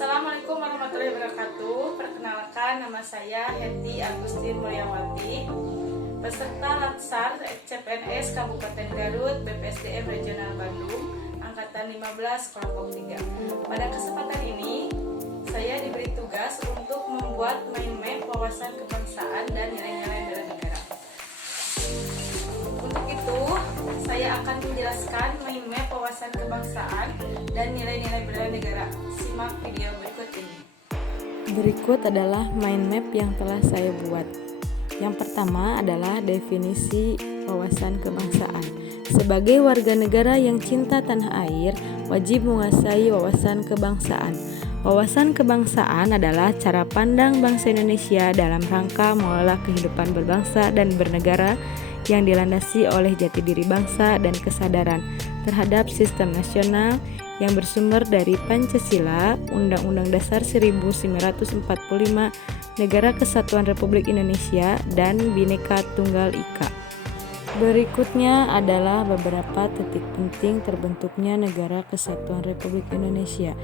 Assalamualaikum warahmatullahi wabarakatuh. Perkenalkan, nama saya Hetty Agustin Mulyawati, peserta Latsar CPNS Kabupaten Garut BPSDM Regional Bandung Angkatan 15 kelompok 3. Pada kesempatan ini saya diberi tugas untuk membuat mind map wawasan kebangsaan dan nilai-nilai bela negara. Untuk itu saya akan menjelaskan mind map wawasan kebangsaan dan nilai-nilai bela negara. Simak video berikut ini. Berikut adalah mind map yang telah saya buat. Yang pertama adalah definisi wawasan kebangsaan. Sebagai warga negara yang cinta tanah air, wajib menguasai wawasan kebangsaan. Wawasan kebangsaan adalah cara pandang bangsa Indonesia dalam rangka mengelola kehidupan berbangsa dan bernegara yang dilandasi oleh jati diri bangsa dan kesadaran terhadap sistem nasional yang bersumber dari Pancasila, Undang-Undang Dasar 1945, Negara Kesatuan Republik Indonesia, dan Bhinneka Tunggal Ika. Berikutnya adalah beberapa titik penting terbentuknya Negara Kesatuan Republik Indonesia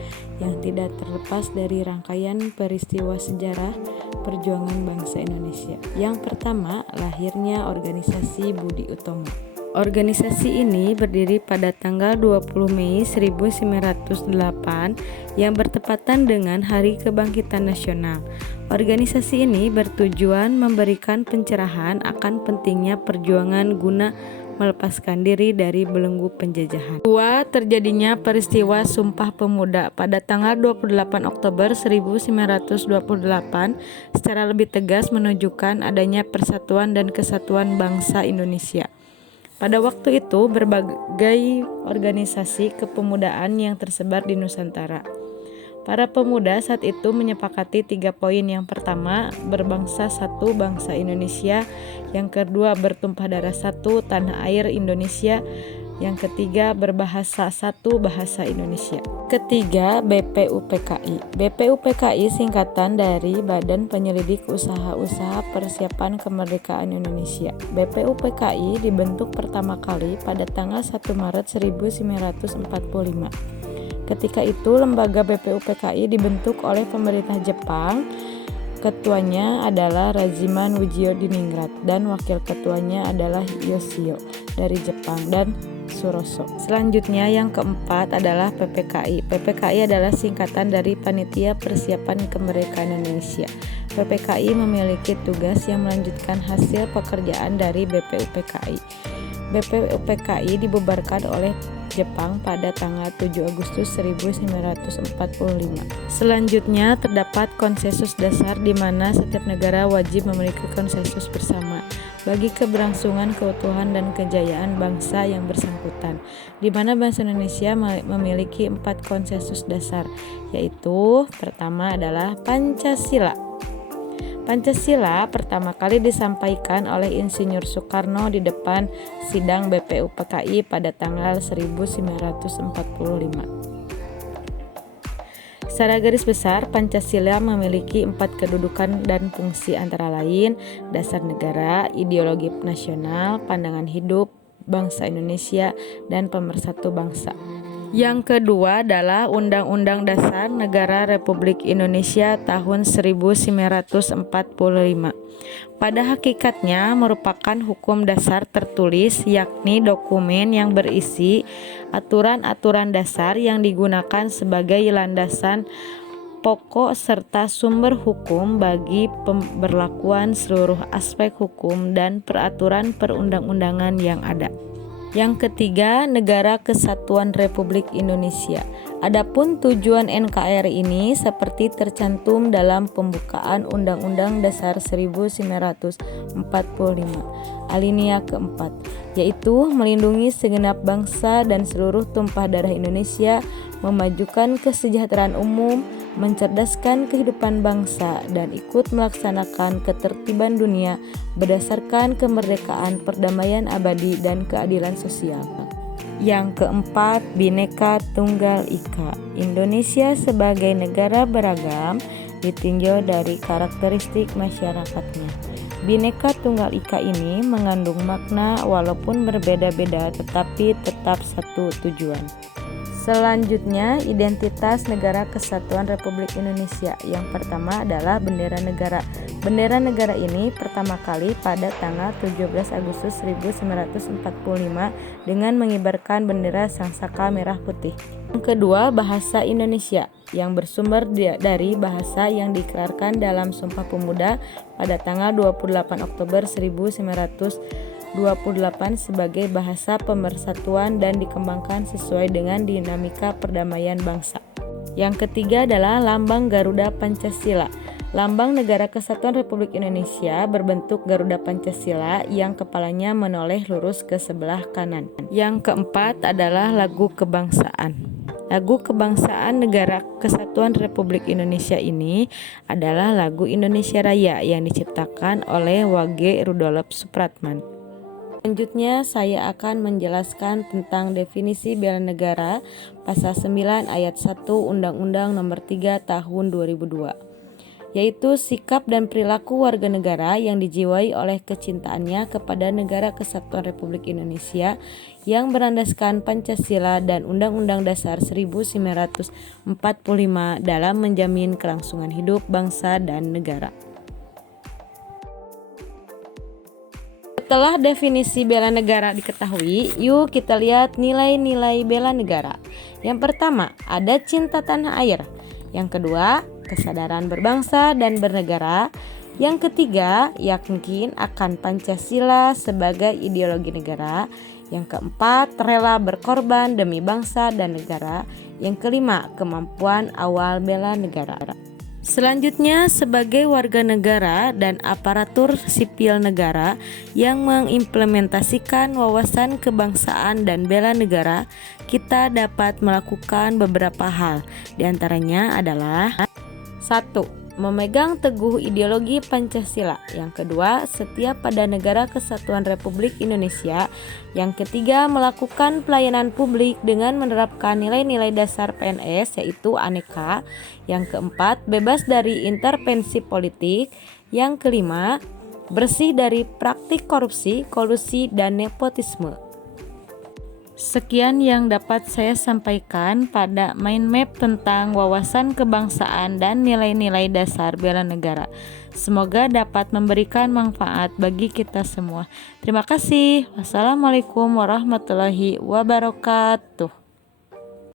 yang tidak terlepas dari rangkaian peristiwa sejarah perjuangan bangsa Indonesia. Yang pertama, lahirnya Organisasi Budi Utomo. Organisasi ini berdiri pada tanggal 20 Mei 1908 yang bertepatan dengan Hari Kebangkitan Nasional. Organisasi ini bertujuan memberikan pencerahan akan pentingnya perjuangan guna melepaskan diri dari belenggu penjajahan. Kedua, terjadinya peristiwa Sumpah Pemuda pada tanggal 28 Oktober 1928 secara lebih tegas menunjukkan adanya persatuan dan kesatuan bangsa Indonesia. Pada waktu itu, berbagai organisasi kepemudaan yang tersebar di Nusantara. Para pemuda saat itu menyepakati 3 poin. Yang pertama, berbangsa satu bangsa Indonesia. Yang kedua, bertumpah darah satu tanah air Indonesia. Yang ketiga, berbahasa satu bahasa Indonesia. Ketiga, BPUPKI. BPUPKI singkatan dari Badan Penyelidik Usaha-Usaha Persiapan Kemerdekaan Indonesia. BPUPKI dibentuk pertama kali pada tanggal 1 Maret 1945. Ketika itu, lembaga BPUPKI dibentuk oleh pemerintah Jepang. Ketuanya adalah Rajiman Wijodiningrat dan wakil ketuanya adalah Yoshio dari Jepang dan Suroso. Selanjutnya yang keempat adalah PPKI. PPKI adalah singkatan dari Panitia Persiapan Kemerdekaan Indonesia. PPKI memiliki tugas yang melanjutkan hasil pekerjaan dari BPUPKI. BPUPKI dibubarkan oleh Jepang pada tanggal 7 Agustus 1945. Selanjutnya terdapat konsensus dasar di mana setiap negara wajib memiliki konsensus bersama bagi keberlangsungan, keutuhan, dan kejayaan bangsa yang bersangkutan, di mana bangsa Indonesia memiliki 4 konsensus dasar, yaitu pertama adalah Pancasila. Pancasila pertama kali disampaikan oleh Insinyur Soekarno di depan sidang BPUPKI pada tanggal 1945. Secara garis besar, Pancasila memiliki 4 kedudukan dan fungsi antara lain dasar negara, ideologi nasional, pandangan hidup bangsa Indonesia, dan pemersatu bangsa. Yang kedua adalah Undang-Undang Dasar Negara Republik Indonesia tahun 1945. Pada hakikatnya merupakan hukum dasar tertulis, yakni dokumen yang berisi aturan-aturan dasar yang digunakan sebagai landasan pokok serta sumber hukum bagi pemberlakuan seluruh aspek hukum dan peraturan perundang-undangan yang ada. Yang ketiga, Negara Kesatuan Republik Indonesia. Adapun tujuan NKRI ini seperti tercantum dalam pembukaan Undang-Undang Dasar 1945, alinea keempat, yaitu melindungi segenap bangsa dan seluruh tumpah darah Indonesia, memajukan kesejahteraan umum, mencerdaskan kehidupan bangsa, dan ikut melaksanakan ketertiban dunia berdasarkan kemerdekaan, perdamaian abadi, dan keadilan sosial. Yang keempat, Bhinneka Tunggal Ika. Indonesia sebagai negara beragam ditinjau dari karakteristik masyarakatnya. Bhinneka Tunggal Ika ini mengandung makna walaupun berbeda-beda tetapi tetap satu tujuan. Selanjutnya, identitas Negara Kesatuan Republik Indonesia. Yang pertama adalah bendera negara. Bendera negara ini pertama kali pada tanggal 17 Agustus 1945 dengan mengibarkan bendera sangsaka merah putih. Yang kedua, bahasa Indonesia yang bersumber dari bahasa yang dikeluarkan dalam Sumpah Pemuda pada tanggal 28 Oktober 1928 sebagai bahasa pemersatuan dan dikembangkan sesuai dengan dinamika perdamaian bangsa. Yang ketiga adalah lambang Garuda Pancasila. Lambang Negara Kesatuan Republik Indonesia berbentuk Garuda Pancasila yang kepalanya menoleh lurus ke sebelah kanan. Yang keempat adalah lagu kebangsaan. Lagu kebangsaan Negara Kesatuan Republik Indonesia ini adalah lagu Indonesia Raya yang diciptakan oleh Wage Rudolf Supratman. Selanjutnya saya akan menjelaskan tentang definisi bela negara pasal 9 ayat 1 Undang-Undang Nomor 3 Tahun 2002, yaitu sikap dan perilaku warga negara yang dijiwai oleh kecintaannya kepada Negara Kesatuan Republik Indonesia yang berlandaskan Pancasila dan Undang-Undang Dasar 1945 dalam menjamin kelangsungan hidup bangsa dan negara. Setelah definisi bela negara diketahui, yuk kita lihat nilai-nilai bela negara. Yang pertama, ada cinta tanah air. Yang kedua, kesadaran berbangsa dan bernegara. Yang ketiga, yakin akan Pancasila sebagai ideologi negara. Yang keempat, rela berkorban demi bangsa dan negara. Yang kelima, kemampuan awal bela negara. Selanjutnya, sebagai warga negara dan aparatur sipil negara yang mengimplementasikan wawasan kebangsaan dan bela negara, kita dapat melakukan beberapa hal. Di antaranya adalah 1. Memegang teguh ideologi Pancasila. Yang kedua, setia pada Negara Kesatuan Republik Indonesia. Yang ketiga, melakukan pelayanan publik dengan menerapkan nilai-nilai dasar PNS yaitu aneka. Yang keempat, bebas dari intervensi politik. Yang kelima, bersih dari praktik korupsi, kolusi, dan nepotisme. Sekian yang dapat saya sampaikan pada mind map tentang wawasan kebangsaan dan nilai-nilai dasar bela negara. Semoga dapat memberikan manfaat bagi kita semua. Terima kasih. Wassalamualaikum warahmatullahi wabarakatuh.